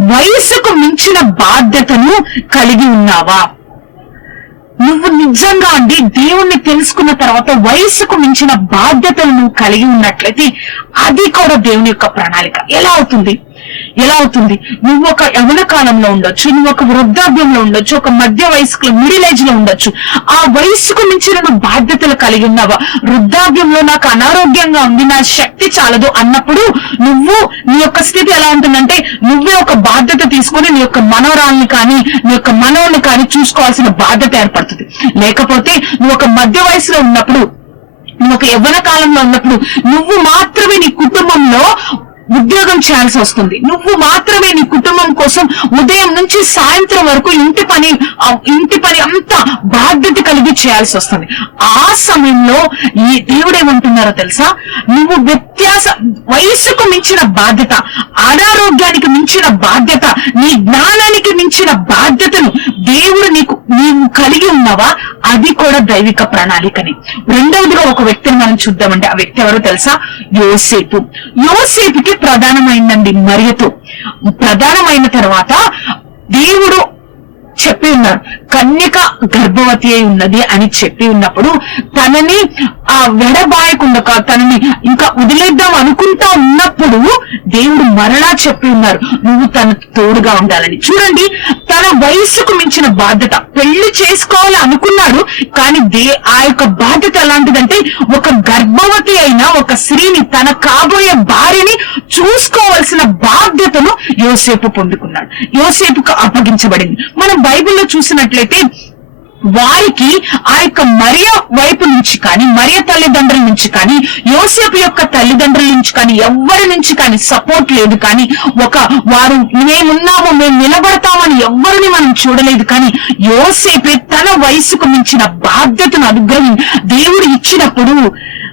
వయసుకు మించిన బాధ్యతను కలిగి ఉన్నావా? నువ్వు నిజంగా అండి దేవుణ్ణి తెలుసుకున్న తర్వాత వయసుకు మించిన బాధ్యతలు నువ్వు కలిగి ఉన్నట్లయితే అది కూడా దేవుని యొక్క ప్రణాళిక. ఎలా అవుతుంది? ఎలా అవుతుంది? నువ్వు ఒక యవన కాలంలో ఉండొచ్చు నువ్వు ఒక వృద్ధాప్యంలో ఉండొచ్చు ఒక మధ్య వయస్కులో మిడిల్ ఏజ్లో ఉండొచ్చు. ఆ వయసుకు మించిన నువ్వు బాధ్యతలు కలిగి ఉన్నావా? వృద్ధాప్యంలో నాకు అనారోగ్యంగా ఉంది నా శక్తి చాలదు అన్నప్పుడు నువ్వు నీ యొక్క స్థితి ఎలా ఉంటుందంటే నువ్వే ఒక బాధ్యత తీసుకొని నీ యొక్క మనవరాల్ని కానీ నీ యొక్క మనవుని కానీ చూసుకోవాల్సిన బాధ్యత ఏర్పడుతుంది. లేకపోతే నువ్వు ఒక మధ్య వయసులో ఉన్నప్పుడు నువ్వు ఒక యవ్వన కాలంలో ఉన్నప్పుడు నువ్వు మాత్రమే నీ కుటుంబంలో ఉద్యోగం చేయాల్సి వస్తుంది. నువ్వు మాత్రమే నీ కుటుంబం కోసం ఉదయం నుంచి సాయంత్రం వరకు ఇంటి పని ఇంటి పని అంతా బాధ్యత కలిగి చేయాల్సి వస్తుంది. ఆ సమయంలో ఈ దేవుడు ఏమంటున్నారో తెలుసా? నువ్వు వ్యత్యాస వయసుకు మించిన బాధ్యత అనారోగ్యానికి మించిన బాధ్యత నీ జ్ఞానానికి మించిన బాధ్యతను దేవుడు నీకు నీవు కలిగి ఉన్నావా? అది కూడా దైవిక ప్రణాళికని. రెండవదిగా ఒక వ్యక్తిని మనం చూద్దామండి. ఆ వ్యక్తి ఎవరో తెలుసా? యోసేపు. యోసేపుకి ప్రధానమైందండి మరియతో. ప్రధానమైన తర్వాత దేవుడు చెప్పి ఉన్నారు. కన్యక గర్భవతి అయి ఉన్నది అని చెప్పి ఉన్నప్పుడు తనని ఆ వెడబాయకుండక తనని ఇంకా వదిలేద్దాం అనుకుంటా ఉన్నప్పుడు దేవుడు మరలా చెప్పి ఉన్నారు నువ్వు తన తోడుగా ఉండాలని. చూడండి తన వయసుకు మించిన బాధ్యత పెళ్ళి చేసుకోవాలి అనుకున్నాడు కానీ దే ఆ యొక్క బాధ్యత ఎలాంటిదంటే ఒక గర్భవతి అయిన ఒక స్త్రీని తన కాబోయే భార్యని చూసుకోవాల్సిన బాధ్యతను యోసేపు పొందుకున్నాడు. యోసేపుకు అప్పగించబడింది. మనం బైబిల్లో చూసినట్లయితే వారికి ఆ యొక్క మరియ వైపు నుంచి కానీ మరియ తల్లిదండ్రుల నుంచి కానీ యోసేపు యొక్క తల్లిదండ్రుల నుంచి కానీ ఎవ్వరి నుంచి కానీ సపోర్ట్ లేదు. కానీ ఒక వారు మేమున్నాము మేము నిలబడతామని ఎవ్వరిని మనం చూడలేదు. కానీ యోసేపే తన వయసుకు మించిన బాధ్యతను అనుగ్రహం దేవుడు ఇచ్చినప్పుడు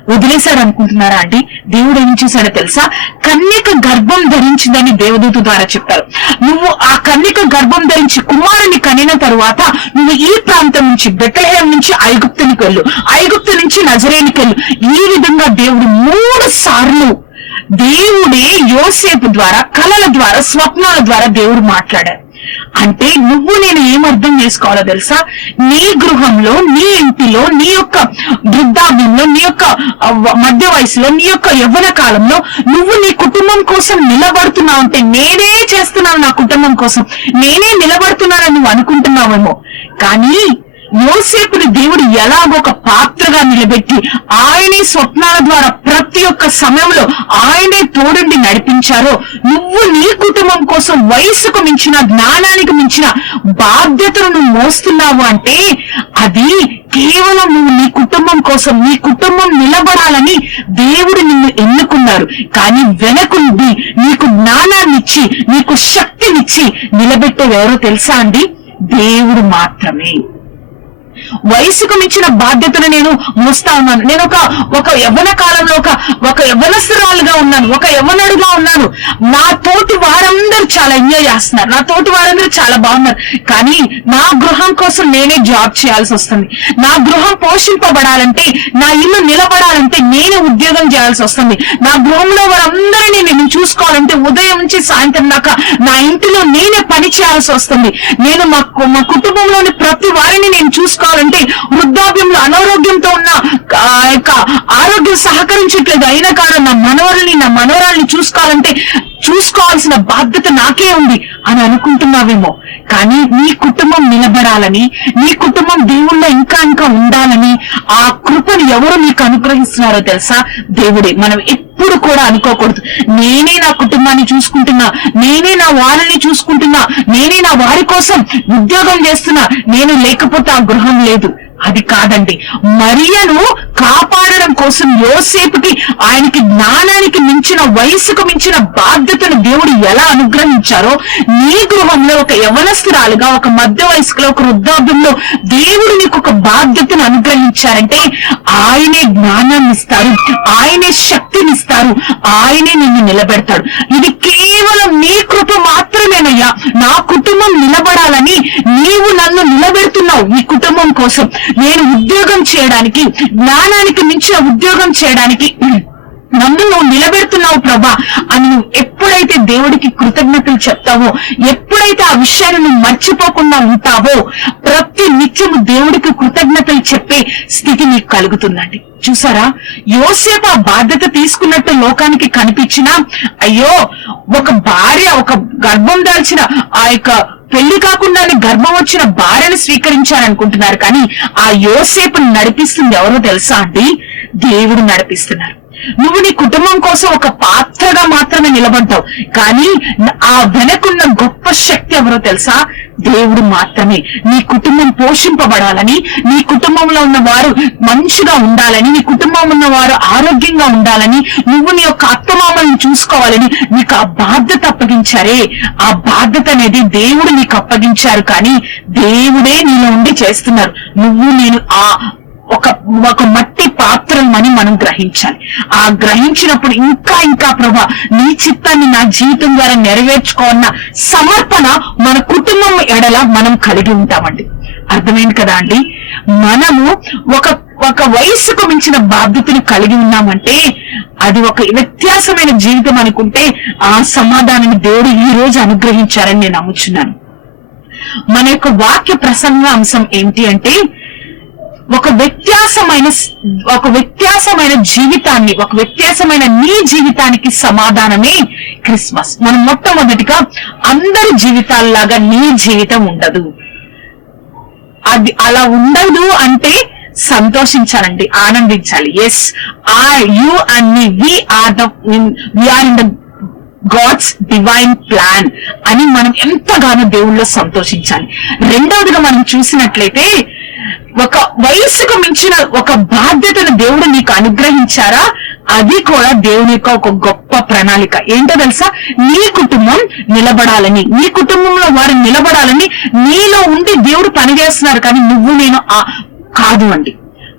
వదిలేశాడు అనుకుంటున్నారా అండి? దేవుడు ఏం చేశాడో తెలుసా? కన్యక గర్భం ధరించిందని దేవదూత ద్వారా చెప్పారు నువ్వు ఆ కన్యక గర్భం ధరించి కుమారుని కనిన తరువాత నువ్వు ఈ ప్రాంతం నుంచి బెత్తలహేం నుంచి ఐగుప్తునికి వెళ్ళు. ఐగుప్తు నుంచి నజరేనికి వెళ్ళు. ఈ విధంగా దేవుడు మూడు సార్లు దేవుడే యోసేపు ద్వారా కళల ద్వారా స్వప్నాల ద్వారా దేవుడు మాట్లాడారు అంటే నువ్వు నేను ఏం అర్థం చేసుకోవాలో తెలుసా? నీ గృహంలో నీ ఇంటిలో నీ యొక్క వృద్ధాభ్యంలో నీ యొక్క మధ్య వయసులో నీ యొక్క యవ్వన కాలంలో నువ్వు నీ కుటుంబం కోసం నిలబడుతున్నావు అంటే నేనే చేస్తున్నాను నా కుటుంబం కోసం. నేనే నిలబడుతున్నానని నువ్వు అనుకుంటున్నావేమో. కానీ యోసేపుని దేవుడు ఎలాగో ఒక పాత్రగా నిలబెట్టి ఆయనే స్వప్నాల ద్వారా ప్రతి ఒక్క సమయంలో ఆయనే తోడుండి నడిపించారో నువ్వు నీ కుటుంబం కోసం వయసుకు మించిన జ్ఞానానికి మించిన బాధ్యతను నువ్వు మోస్తున్నావు అంటే అది కేవలం నువ్వు నీ కుటుంబం కోసం నీ కుటుంబం నిలబడాలని దేవుడు నిన్ను ఎన్నుకున్నారు. కానీ వెనకుండి నీకు జ్ఞానాన్నిచ్చి నీకు శక్తినిచ్చి నిలబెట్టేది ఎవరో తెలుసా అండి? దేవుడు మాత్రమే. వయసుకు మించిన బాధ్యతను నేను మోస్తా ఉన్నాను. నేను ఒక ఒక యవ్వన కాలంలో ఒక ఒక యవ్వనస్తురాలుగా ఉన్నాను. ఒక యవ్వనుడుగా ఉన్నాను. నా తోటి వారందరూ చాలా ఎంజాయ్ చేస్తున్నారు. నా తోటి వారందరూ చాలా బాగున్నారు. కానీ నా గృహం కోసం నేనే జాబ్ చేయాల్సి వస్తుంది. నా గృహం పోషింపబడాలంటే నా ఇల్లు నిలబడాలంటే నేనే ఉద్యోగం చేయాల్సి వస్తుంది. నా గృహంలో వారందరినీ నేను చూసుకోవాలంటే ఉదయం నుంచి సాయంత్రం దాకా నా ఇంటిలో నేనే పని చేయాల్సి వస్తుంది. నేను మా కు- మా కుటుంబంలోని ప్రతి వారిని నేను చూసుకోవాలి. చూసుకోవాలంటే వృద్ధాప్యంలో అనారోగ్యంతో ఉన్న ఆ యొక్క ఆరోగ్యం సహకరించట్లేదు. అయినా కారణం నా మనవరిని నా మనవరాల్ని చూసుకోవాలంటే చూసుకోవాల్సిన బాధ్యత నాకే ఉంది అని అనుకుంటున్నావేమో. కానీ నీ కుటుంబం నిలబడాలని నీ కుటుంబం దేవుళ్ళ ఇంకా ఇంకా ఉండాలని ఆ కృపను ఎవరు నీకు అనుగ్రహిస్తున్నారో తెలుసా? దేవుడే. మనం ఎప్పుడు కూడా అనుకోకూడదు. నేనే నా కుటుంబాన్ని చూసుకుంటున్నా నేనే నా వారిని చూసుకుంటున్నా నేనే నా వారి కోసం ఉద్యోగం చేస్తున్నా నేను లేకపోతే ఆ గృహం లేదు. అది కాదండి. మరియను కాపాడడం కోసం యోసేపుకి ఆయనకి జ్ఞానానికి మించిన వయసుకు మించిన బాధ్యతను దేవుడు ఎలా అనుగ్రహించారో నీ గృహంలో ఒక యవనస్తురాలుగా ఒక మధ్య వయస్కులో ఒక వృద్ధాభ్యంలో దేవుడు నీకు ఒక బాధ్యతను అనుగ్రహించారంటే ఆయనే జ్ఞానాన్ని ఇస్తారు ఆయనే శక్తిని ఇస్తారు ఆయనే నిన్ను నిలబెడతాడు. ఇది నీ కృప మాత్రమేనయ్యా. నా కుటుంబం నిలబడాలని నీవు నన్ను నిలబెడుతున్నావు ఈ కుటుంబం కోసం. నేను ఉద్యోగం చేయడానికి జ్ఞానానికి మించిన ఉద్యోగం చేయడానికి. నన్ను నువ్వు నిలబెడుతున్నావు ప్రభా అని నువ్వు ఎప్పుడైతే దేవుడికి కృతజ్ఞతలు చెప్తావో ఎప్పుడైతే ఆ విషయాన్ని నువ్వు మర్చిపోకుండా ఉంటావో ప్రతి నిత్యము దేవుడికి కృతజ్ఞతలు చెప్పే స్థితి నీకు కలుగుతుందండి. చూసారా? యోసేపు ఆ బాధ్యత తీసుకున్నట్టు లోకానికి కనిపించినా అయ్యో ఒక భార్య ఒక గర్భం దాల్చిన ఆ యొక్క పెళ్ళి కాకుండానే గర్భం వచ్చిన భార్యను స్వీకరించారనుకుంటున్నారు కానీ ఆ యోసేపును నడిపిస్తుంది ఎవరో తెలుసా అండి? దేవుడు నడిపిస్తున్నారు. నువ్వు నీ కుటుంబం కోసం ఒక పాత్రగా మాత్రమే నిలబడ్డావు. కానీ ఆ వెనకున్న గొప్ప శక్తి ఎవరో తెలుసా? దేవుడు మాత్రమే. నీ కుటుంబం పోషింపబడాలని నీ కుటుంబంలో ఉన్న వారు మంచిగా ఉండాలని నీ కుటుంబం ఉన్న వారు ఆరోగ్యంగా ఉండాలని నువ్వు నీ యొక్క అత్తమామల్ని చూసుకోవాలని నీకు ఆ బాధ్యత అప్పగించారే. ఆ బాధ్యత అనేది దేవుడు నీకు అప్పగించారు కానీ దేవుడే నీలో ఉండి చేస్తున్నారు. నువ్వు నేను ఆ ఒక ఒక మట్టి పాత్రమని మనం గ్రహించాలి. ఆ గ్రహించినప్పుడు ఇంకా ఇంకా ప్రభా నీ చిత్తాన్ని నా జీవితం ద్వారా నెరవేర్చుకోవాలన్న సమర్పణ మన కుటుంబం ఎడల మనం కలిగి ఉంటామండి. అర్థమైంది కదా అండి? మనము ఒక ఒక వయస్సుకు మించిన బాధ్యతను కలిగి ఉన్నామంటే అది ఒక వ్యత్యాసమైన జీవితం అనుకుంటే ఆ సమాధానాన్ని దేవుడు ఈ రోజు అనుగ్రహించారని నేను నమ్ముచున్నాను. మన యొక్క వాక్య ప్రసంగ అంశం ఏంటి అంటే ఒక వ్యత్యాసమైన ఒక వ్యత్యాసమైన జీవితాన్ని ఒక వ్యత్యాసమైన నీ జీవితానికి సమాధానమే క్రిస్మస్. మనం మొట్టమొదటిగా అందరి జీవితాల్లాగా నీ జీవితం ఉండదు. అది అలా ఉండదు అంటే సంతోషించాలండి ఆనందించాలి. Yes are you and me we are the are in the God's divine plan అని మనం ఎంతగానో దేవుళ్ళో సంతోషించాలి. రెండవదిగా మనం చూసినట్లయితే ఒక వయస్సుకు మించిన ఒక బాధ్యతను దేవుడు నీకు అనుగ్రహించారా? అది కూడా దేవుని యొక్క ఒక గొప్ప ప్రణాళిక. ఏంటో తెలుసా? నీ కుటుంబం నిలబడాలని. నీ కుటుంబంలో వారు నిలబడాలని నీలో ఉండి దేవుడు పనిచేస్తున్నారు. కానీ నువ్వు నేను ఆ కాదు అండి.